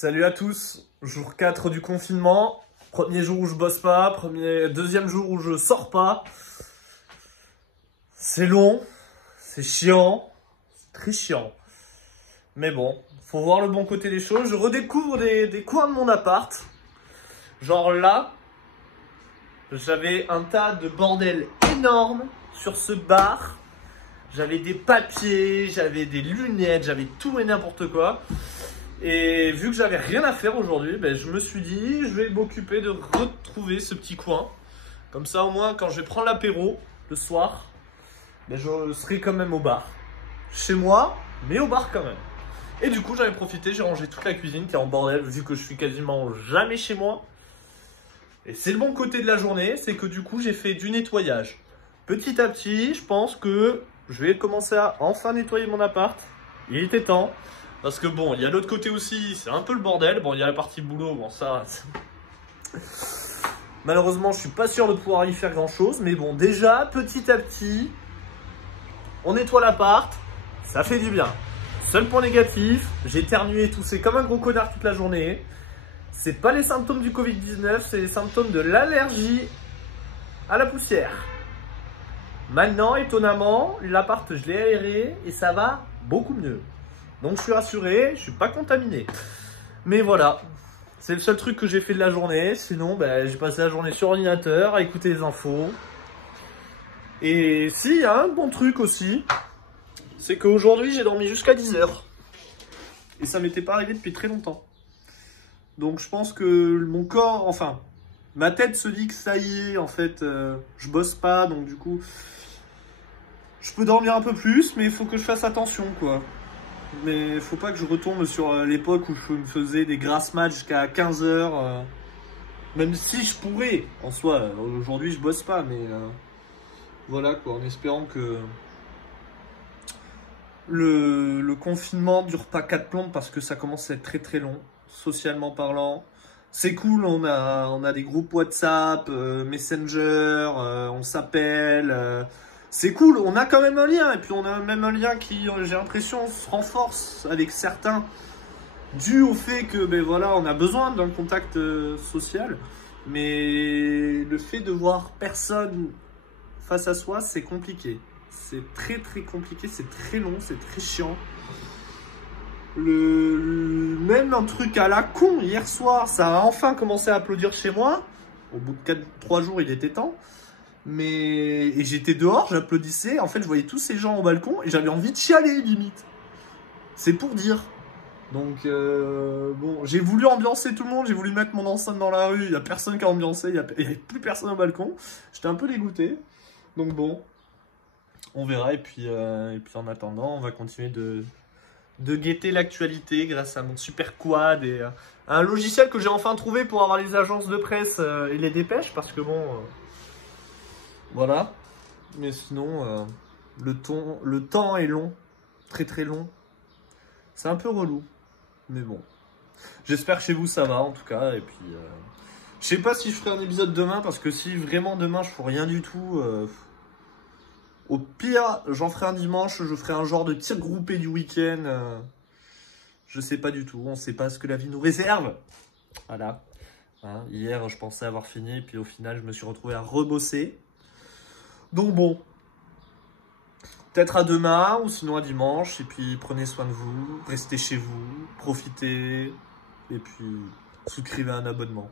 Salut à tous, jour 4 du confinement, premier jour où je bosse pas, deuxième jour où je sors pas. C'est long, c'est chiant, c'est très chiant. Mais bon, faut voir le bon côté des choses. Je redécouvre des coins de mon appart. Genre là, j'avais un tas de bordel énorme sur ce bar. J'avais des papiers, j'avais des lunettes, j'avais tout et n'importe quoi. Et vu que j'avais rien à faire aujourd'hui, je me suis dit, je vais m'occuper de retrouver ce petit coin. Comme ça, au moins, quand je vais prendre l'apéro le soir, je serai quand même au bar. Chez moi, mais au bar quand même. Et du coup, j'en ai profité, j'ai rangé toute la cuisine qui est en bordel, vu que je suis quasiment jamais chez moi. Et c'est le bon côté de la journée, c'est que du coup, j'ai fait du nettoyage. Petit à petit, je pense que je vais commencer à enfin nettoyer mon appart. Il était temps. Parce que bon, il y a l'autre côté aussi, c'est un peu le bordel. Bon, il y a la partie boulot, bon ça... Malheureusement, je suis pas sûr de pouvoir y faire grand chose. Mais bon, déjà, petit à petit, on nettoie l'appart. Ça fait du bien. Seul point négatif, j'ai éternué, toussé comme un gros connard toute la journée. C'est pas les symptômes du Covid-19, c'est les symptômes de l'allergie à la poussière. Maintenant, étonnamment, l'appart, je l'ai aéré et ça va beaucoup mieux. Donc je suis rassuré, je suis pas contaminé. Mais voilà, c'est le seul truc que j'ai fait de la journée. Sinon, j'ai passé la journée sur ordinateur à écouter les infos. Et si, il y a un bon truc aussi, c'est qu'aujourd'hui j'ai dormi jusqu'à 10 h. Et ça m'était pas arrivé depuis très longtemps. Donc je pense que mon corps, enfin, ma tête se dit que ça y est, en fait, je bosse pas, donc du coup, je peux dormir un peu plus, mais il faut que je fasse attention, quoi. Mais il faut pas que je retombe sur l'époque où je me faisais des grasses matchs jusqu'à 15 h. Même si je pourrais, en soi, aujourd'hui je bosse pas, mais voilà quoi, en espérant que le confinement dure pas 4 plombs parce que ça commence à être très très long, socialement parlant. C'est cool, on a des groupes WhatsApp, Messenger, on s'appelle. C'est cool, on a quand même un lien, et puis on a même un lien qui, j'ai l'impression, se renforce avec certains, dû au fait que, voilà, on a besoin d'un contact social, mais le fait de voir personne face à soi, c'est compliqué. C'est très très compliqué, c'est très long, c'est très chiant. Même un truc à la con, hier soir, ça a enfin commencé à applaudir chez moi. Au bout de 3 jours, il était temps. Et j'étais dehors, j'applaudissais. En fait, je voyais tous ces gens au balcon et j'avais envie de chialer, limite. C'est pour dire. Donc, bon, j'ai voulu ambiancer tout le monde. J'ai voulu mettre mon enceinte dans la rue. Il n'y a personne qui a ambiancé. Il n'y avait plus personne au balcon. J'étais un peu dégoûté. Donc, bon, on verra. Et puis en attendant, on va continuer de guetter l'actualité grâce à mon super quad et à un logiciel que j'ai enfin trouvé pour avoir les agences de presse et les dépêches. Parce que, bon... voilà, mais sinon, le temps est long, très très long. C'est un peu relou, mais bon. J'espère que chez vous ça va en tout cas, et puis... je sais pas si je ferai un épisode demain, parce que si vraiment demain je fais rien du tout... au pire, j'en ferai un dimanche, je ferai un genre de tir groupé du week-end. Je sais pas du tout, on sait pas ce que la vie nous réserve. Voilà. Hein, hier, je pensais avoir fini, puis au final, je me suis retrouvé à rebosser. Donc bon, peut-être à demain ou sinon à dimanche. Et puis prenez soin de vous, restez chez vous, profitez. Et puis souscrivez à un abonnement.